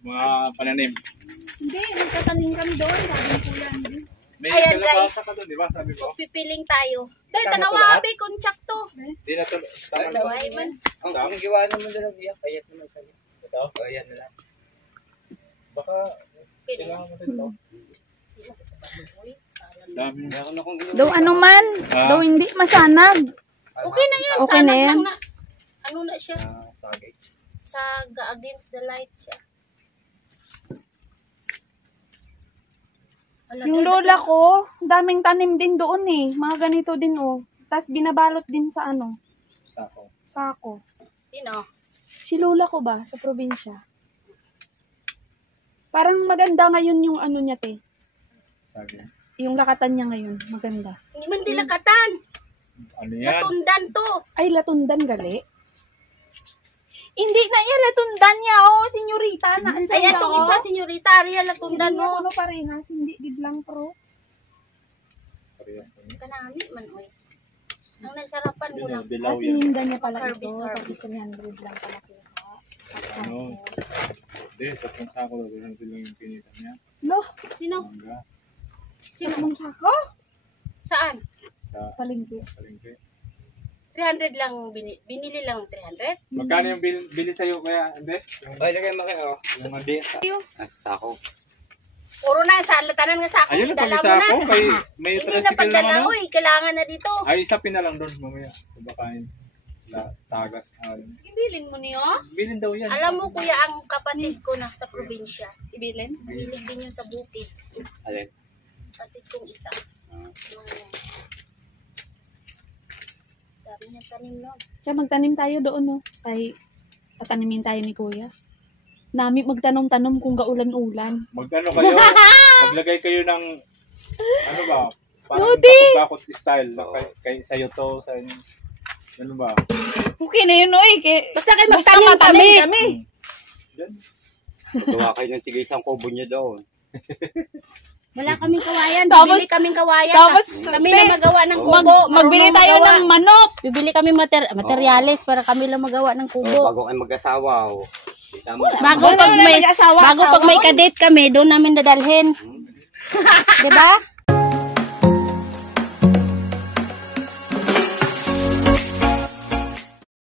Mga pananim. Hindi, nagtatanim kami doon. Sabi ko yan. May Ayan, guys. kalabasa ka doon, di ba? Sabi ko. Pipiling tayo. Dahil Kasama tanawa to lahat? abi kung tsak to. Di na to. Tama na. Buhay man. Ang gawa naman doon ang iyak. Ayat naman sa iyo. Ito? Ayan na lang. Baka kailangan mo dito. Dami. Meron akong Daw ano man. Daw hindi masanag. Okay na yan. Okay na Sanag yan. lang na. Ano na siya? tagay. Sa against the light siya. Ala, Yung lola ko, daming tanim din doon eh. Mga ganito din oh. Tapos binabalot din sa ano, Sako. sako. Sino? Si lola ko ba sa probinsya? Parang maganda ngayon yung ano niya te. Sabi. Yung lakatan niya ngayon, maganda. Hindi man dilakatan. Ano yan? Natundan to. Ay, latundan gali. Hindi na yan, latundan niya oh, senyorita na. Ay, itong isa, senyorita, Ariel, natundan mo. mo. Ano parehas, hindi gidlang pro. Parehas kami. Kanami man, oy. Ang nagsarapan ko lang. Dilaw yan. Tininda niya pala ito, Harvest, tapos harvest. 300 lang pala kita. Ano? Hindi, tatlong sako daw. Ganun lang yung pinita niya. Lo, Sino? Mangga. Sino? anong sako? Saan? Sa Palengke. palengke. 300 lang, binili lang 300. Magkano yung bili sa'yo kaya? Hindi? Ay, lagay mo kayo. Yung andi. Sako. Puro na, sa latanan nga sa Ayun akin, na pag dala mo isa na. ako. Kay, may Hindi na tricycle naman pagdala, ano. oy, kailangan na dito. Ay, isapin na lang doon mamaya. Bakain. Tagas. Ibilin mo niyo? Bilin daw yan. Alam mo, kuya, ang kapatid ko na sa probinsya. Ibilin? Mahilig din yun sa bukid. Alin? Kapatid kong isa. Dami niya tanim no. Kaya magtanim tayo doon no. Ay, patanimin tayo ni kuya. Nami magtanom-tanom kung gaulan-ulan. Magkano kayo? Maglagay kayo ng ano ba? Parang Lodi! bakot style. Na kay sa'yo to, sa inyo. Ano ba? Okay na yun oy. Basta kayo magtanim kami. Diyan. Gawa kayo ng tigay isang kubo niya doon. Wala kaming kawayan. Tapos- Bibili kaming kawayan. tapos, kami te, lang magawa ng kubo. Magbili Marunong tayo magawa. ng manok. Bibili kami materyales para kami lang magawa ng kubo. Bago kayo mag-asawa. Tama. Bago pag may Nag-asawa, bago pag may oy. kadate kami, doon namin dadalhin. 'Di ba?